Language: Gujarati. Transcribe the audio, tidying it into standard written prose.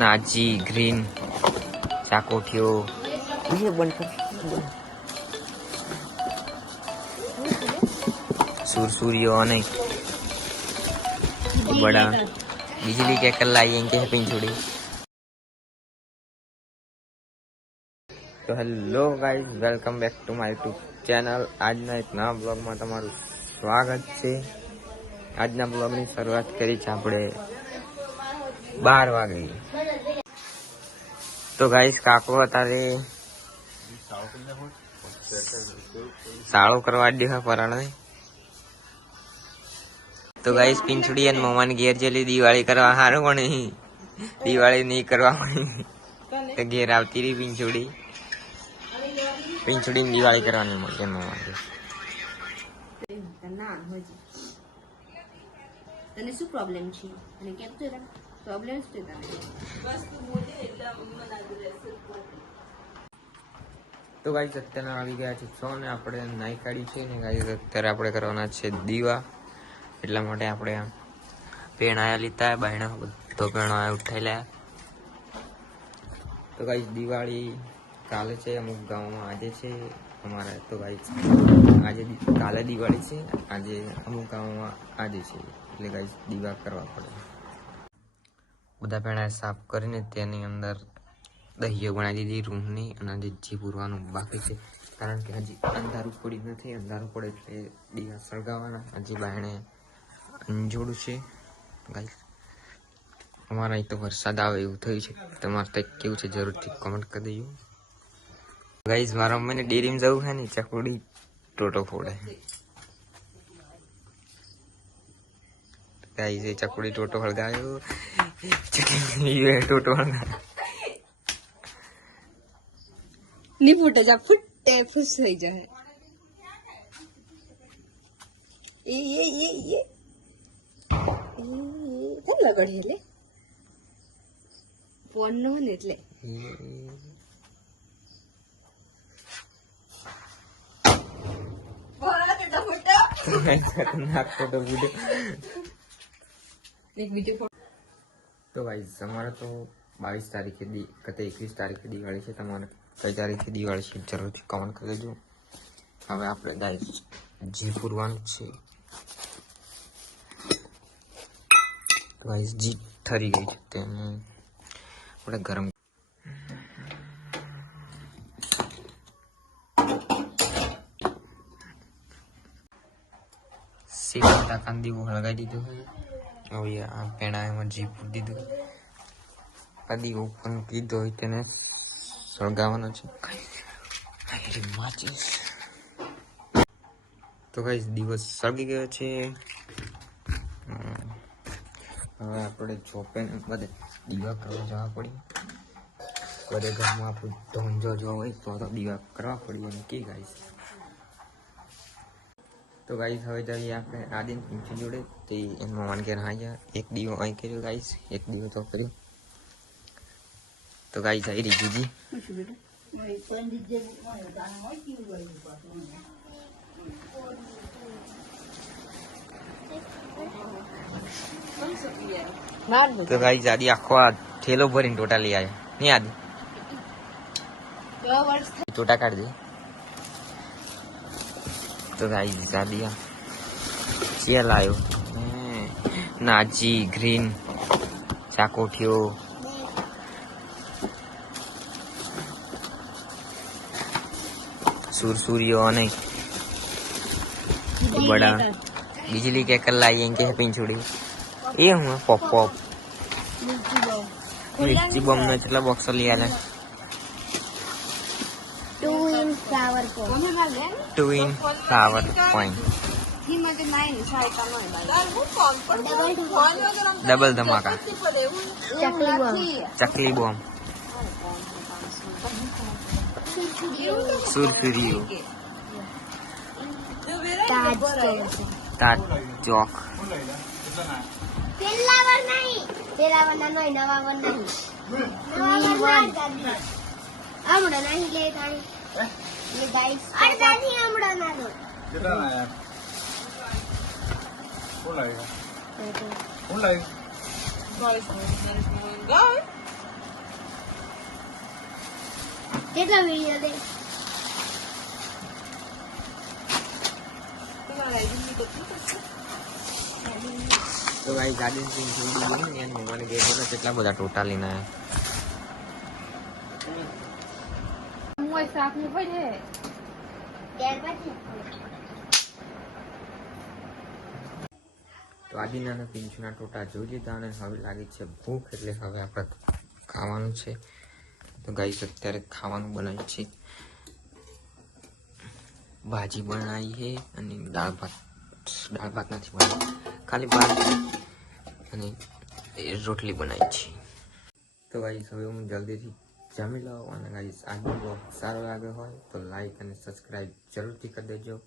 नाजी ग्रीन चाकोठियो ये बनकर सुरसुरियो नहीं बड़ा बिजली के कल आई इनके पिंचुड़ी। तो hello guys, welcome back to my YouTube channel. આજના એક નવા બ્લોગમાં તમારું સ્વાગત છે। આજના બ્લોગની શરૂઆત કરી છે આપણે 12 વાગે। તો ગાઈસ કાકો અત્યારે સાળો કરવા દે પરાણે। તો ગાઈસ પિંચુડી અને મમ્માની ઘેર જેલી દિવાળી કરવા હારું પણ દિવાળી નહીં કરવા તો ઘેર આવતી રહી પિંચુડી ની દિવાળી કરવાની મળે મમ્મા। તને શું પ્રોબ્લેમ છે? અને કેમ તો પ્રોબ્લેમ છે તને? તો ગાઈસ અત્યારે આવી ગયા છે 6 ને આપણે નાઈ કાઢી છે ને ગાઈસ અત્યારે આપણે કરવાના છે દીવા। એટલા માટે આપણે પેણાયા લીધા બાયણા બધો પેણાયા ઉઠાઈ લ્યા। તો ગાઈસ દિવાળી કાલે છે અમુક ગામમાં આજે છે અમારે। તો ગાઈસ આજે કાલે દિવાળી છે, આજે અમુક ગામમાં આજે છે એટલે ગાઈસ દીવા કરવા પડે। બધા પેણા સાફ કરીને તેની અંદર દહીયો બનાવી દીધી રૂમની અને જે પૂરવાનું બાકી છે કારણ કે હજી અંધારું પડી નથી। અંધારું પડે એટલે દીવા સળગાવવાના। હજી બાયણે અંજોડું છે ગાઈસ। અમારા અહીં તો વરસાદ આવે એવું થયું છે, તમારે તો કેવું છે જરૂરથી કમેન્ટ કરી દેજો ગાઈસ। મારા મમ્મીને ડેરીમાં જવું છે ને ચકુડી ટોટો ફોડે ગાઈસ। એ ચકુડી ટોટો હળગાવ્યો ટોટો હળગાવ્યો ની ફૂટે જા ફૂટે ફૂસ થઈ જાય। એ કેમ લગડી એટલે ફોન નો ને એટલે તો ગાઈસ અમારે તો 22 તારીખે 21 તારીખે દિવાળી છે। તમારે કઈ તારીખે દિવાળી છે જરૂરથી કમેન્ટ કરી દેજો। હવે આપણે ગાઈસ જે પૂરવાનું છે ગાઈસ જી ઠરી ગઈ છે તેને આપણે ગરમ સેવતા કાંદી હળગાઈ દીધું। હવે આ પેણા એમાં જી પૂરી દીધું। કદી ઓપન કીધો હોય તેને સળગાવવાનો છે માચીસ। તો ગાઈસ દિવસ સળગી ગયો છે। હવે આપણે ચોપે બધે દીવા કરવા જવા પડી। બધે ઘરમાં આપણું ધોંજો જો હોય તો દીવા કરવા પડી એમ કે ગાઈસ। તો ગાઈસ હવે જઈએ આપણે આદિન પિંચી જોડે તે એમાં માન કે રહી ગયા। એક દીવો અહીં કર્યો ગાઈસ, એક દીવો તો કર્યો। તો ગાઈસ આવી રહી જીજી તો ગાઈસ આદિ આખો આ થેલો ભરીને ટોટા લઈ આવ્યો નહીં આદિ ટોટા કાઢ દે। તો ગાઈસ આદિ ચેલ આવ્યો નાજી ગ્રીન ચાકોઠિયો सुरसुरियो नहीं बड़ा बिजली के कल आई इनके पिंचुड़ी ये हुआ पॉप पॉप मिर्ची बम ने चला बॉक्स लिया ले 2 in flower point डबल धमाका चकली बम सुरसुरियो ताज चौक પેલાવર નહીં, પેલાવર ના નોય નવાવર નહીં, હમણાં નહીં લે તાણી લે ગાઈસ અડધા ની હમણાં ના લો કેટલા આયા કોણ લાવ્યા 22 ગાય કેટલા વિડિયો દે તો ભાઈ ગાડી સિંહ થોડી ગઈ ને એમ મને ગેટ પર કેટલા બધા ટોટાલી ના ત્યાર પછી તો આદિના પિંચુના ટોટા જોઈ લીધા અને હવે લાગે છે ભૂખ એટલે હવે આપણે ખાવાનું છે તો ગાઈસ અત્યારે ખાવાનું બનાવ્યું છે ભાજી બનાવી છે અને દાળ ભાત નથી બનાવી ખાલી ભાત અને રોટલી બનાવી છે તો ગાઈસ હવે હું જલ્દીથી જમી લઉં અને ગાઈસ આજનો બ્લોગ સારો લાગ્યો હોય તો લાઈક અને સબસ્ક્રાઈબ જરૂરથી કરી દેજો